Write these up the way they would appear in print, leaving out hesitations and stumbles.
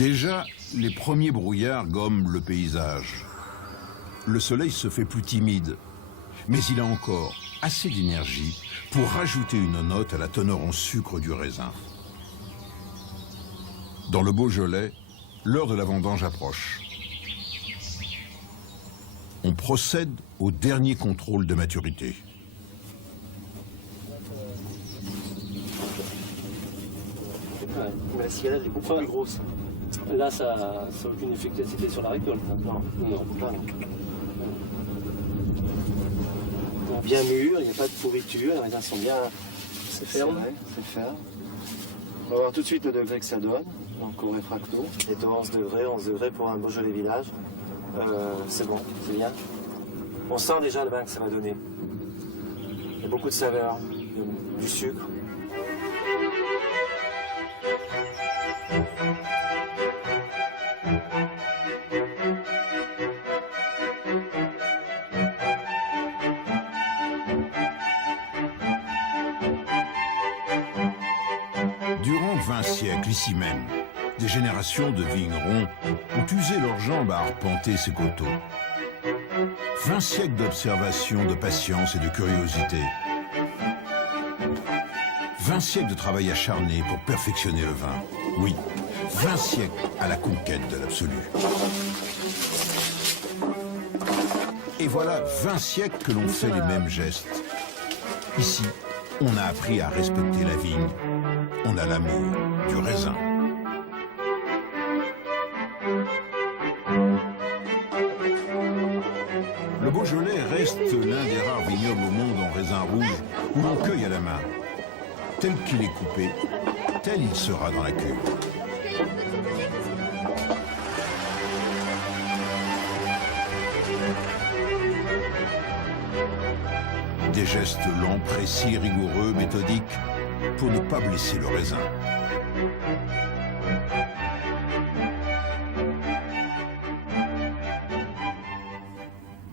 Déjà, les premiers brouillards gomment le paysage. Le soleil se fait plus timide, mais il a encore assez d'énergie pour rajouter une note à la teneur en sucre du raisin. Dans le Beaujolais, l'heure de la vendange approche. On procède au dernier contrôle de maturité. Mais la cigarette est beaucoup plus grosse. Là, ça n'a aucune efficacité sur la récolte. Non, non, là, non. Donc, bien mûr, il n'y a pas de pourriture, les raisins sont bien... C'est ferme. C'est ferme. On va voir tout de suite le degré que ça donne. Donc au réfracto, il est 11 degrés pour un Beaujolais village. C'est bon, c'est bien. On sent déjà le vin que ça va donner. Il y a beaucoup de saveur, du sucre. Durant 20 siècles, ici même, des générations de vignerons ont usé leurs jambes à arpenter ces coteaux. 20 siècles d'observation, de patience et de curiosité. 20 siècles de travail acharné pour perfectionner le vin. Oui, 20 siècles à la conquête de l'absolu. Et voilà 20 siècles que l'on fait les mêmes gestes. Ici, on a appris à respecter la vigne. On a l'amour du raisin. Le Beaujolais reste l'un des rares vignobles au monde en raisin rouge où l'on cueille à la main. Tel qu'il est coupé, tel il sera dans la cuve. Des gestes lents, précis, rigoureux, méthodiques, pour ne pas blesser le raisin.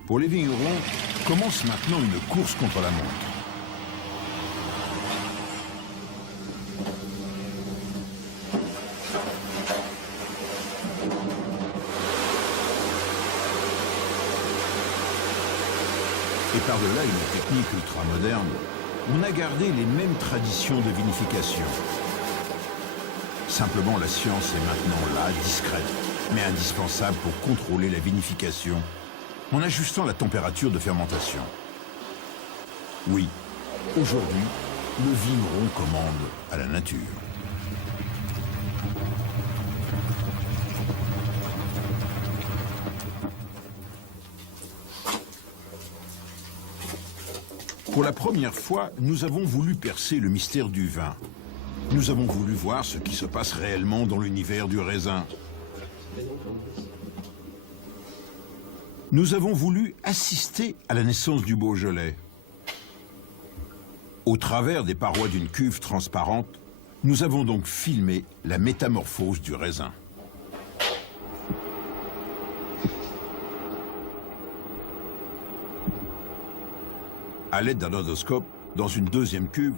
Pour les vignerons, commence maintenant une course contre la montre. Et par-delà une technique ultra-moderne, on a gardé les mêmes traditions de vinification. Simplement, la science est maintenant là, discrète, mais indispensable pour contrôler la vinification, en ajustant la température de fermentation. Oui, aujourd'hui, le vigneron commande à la nature. Pour la première fois, nous avons voulu percer le mystère du vin. Nous avons voulu voir ce qui se passe réellement dans l'univers du raisin. Nous avons voulu assister à la naissance du Beaujolais. Au travers des parois d'une cuve transparente, nous avons donc filmé la métamorphose du raisin. À l'aide d'un endoscope, dans une deuxième cuve,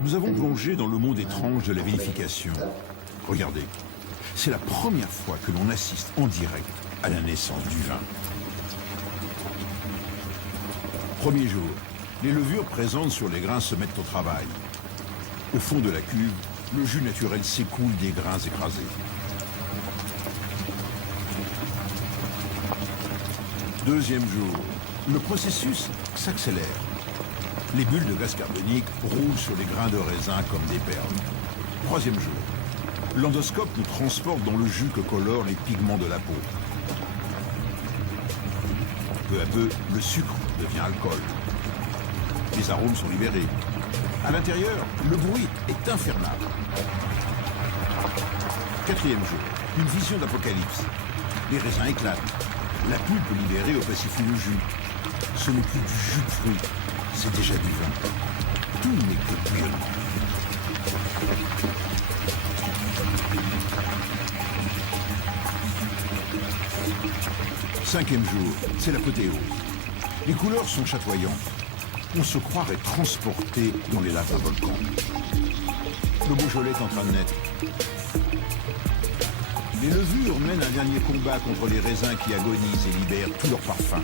nous avons plongé dans le monde étrange de la vinification. Regardez, c'est la première fois que l'on assiste en direct à la naissance du vin. Premier jour, les levures présentes sur les grains se mettent au travail. Au fond de la cuve, le jus naturel s'écoule des grains écrasés. Deuxième jour, le processus s'accélère. Les bulles de gaz carbonique roulent sur les grains de raisin comme des perles. Troisième jour, l'endoscope nous transporte dans le jus que colorent les pigments de la peau. Peu à peu, le sucre devient alcool. Les arômes sont libérés. À l'intérieur, le bruit est infernal. Quatrième jour, une vision d'apocalypse. Les raisins éclatent. La pulpe libérée opacifie le jus. Ce n'est plus du jus de fruits, c'est déjà du vin. Tout n'est que bouillonnement. Cinquième jour, c'est l'apothéose. Les couleurs sont chatoyantes. On se croirait transporté dans les laves d'un volcan. Le Beaujolais est en train de naître. Les levures mènent un dernier combat contre les raisins qui agonisent et libèrent tout leur parfum.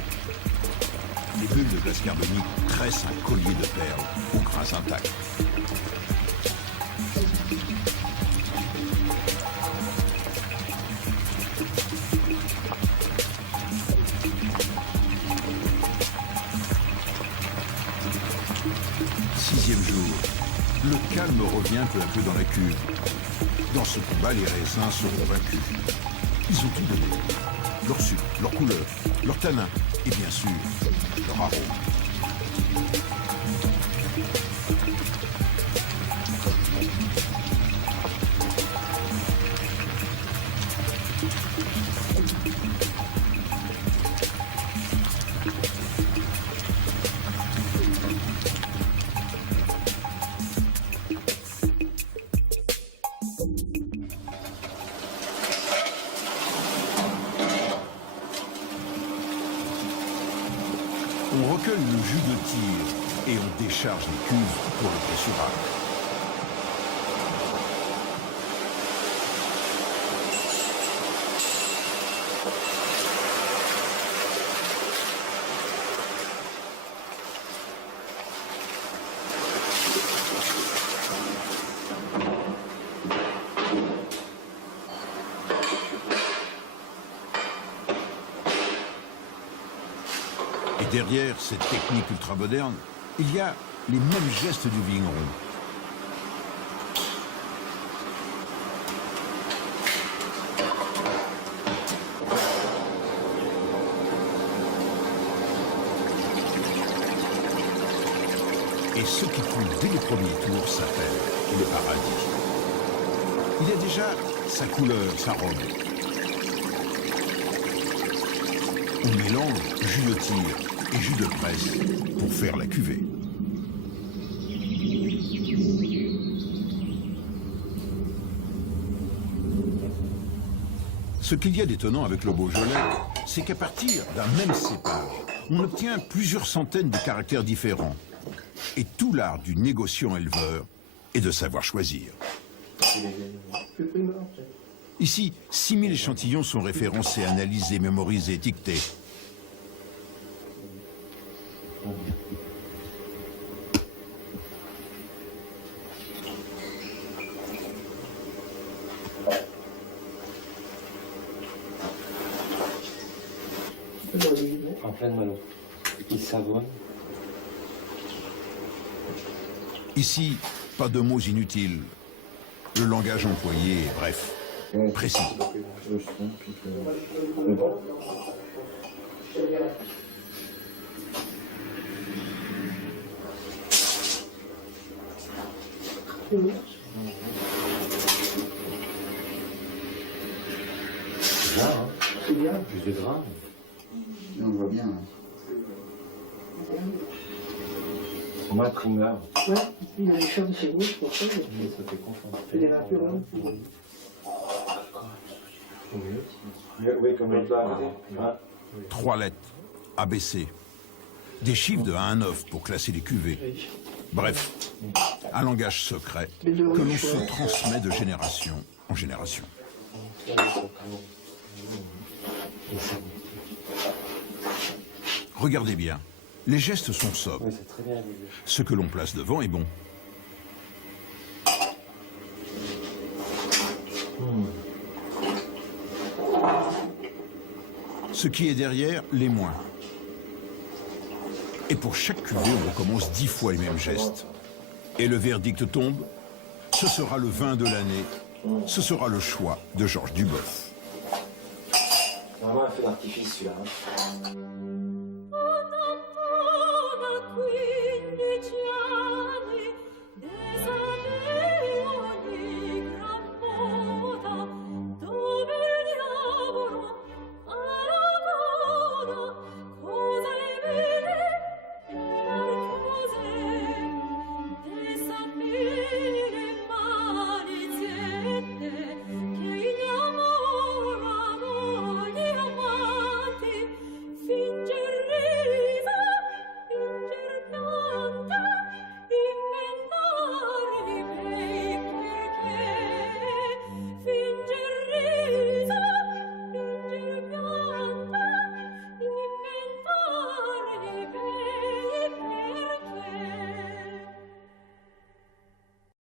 Les bulles de glace carbonique tressent un collier de perles aux grains intacts. Sixième jour, le calme revient peu à peu dans la cuve. Dans ce combat, les raisins seront vaincus. Ils ont tout donné. Leur sucre, leur couleur, leur tanin et bien sûr, leur arôme. On recueille le jus de tir et on décharge les cuves pour le pressurage. Et derrière cette technique ultra-moderne, il y a les mêmes gestes du vigneron. Et ce qui coule dès le premier tour s'appelle le paradis. Il a déjà sa couleur, sa robe. On mélange jus de tir et jus de presse pour faire la cuvée. Ce qu'il y a d'étonnant avec le Beaujolais, c'est qu'à partir d'un même cépage, on obtient plusieurs centaines de caractères différents. Et tout l'art du négociant éleveur est de savoir choisir. Ici, 6000 échantillons sont référencés, analysés, mémorisés, étiquetés. En pleine malo. Il savonne. Ici, pas de mots inutiles. Le langage employé est bref, précis. C'est bien, plus de gras. On voit bien. C'est moins primeur. Ouais, il a les choses de chez vous, c'est pour ça. Ça fait confiance. Il est naturel. Oui, comme le plat. 3 lettres, ABC. Des chiffres de 1 à 9 pour classer les cuvées. Bref, un langage secret que l'on se transmet de génération en génération. Regardez bien, les gestes sont sobres. Oui, c'est très bien. Ce que l'on place devant est bon. Ce qui est derrière, l'est moins. Et pour chaque cuvée, on recommence 10 fois les mêmes gestes. Et le verdict tombe, ce sera le vin de l'année, ce sera le choix de Georges Duboeuf. Vraiment un feu d'artifice celui-là.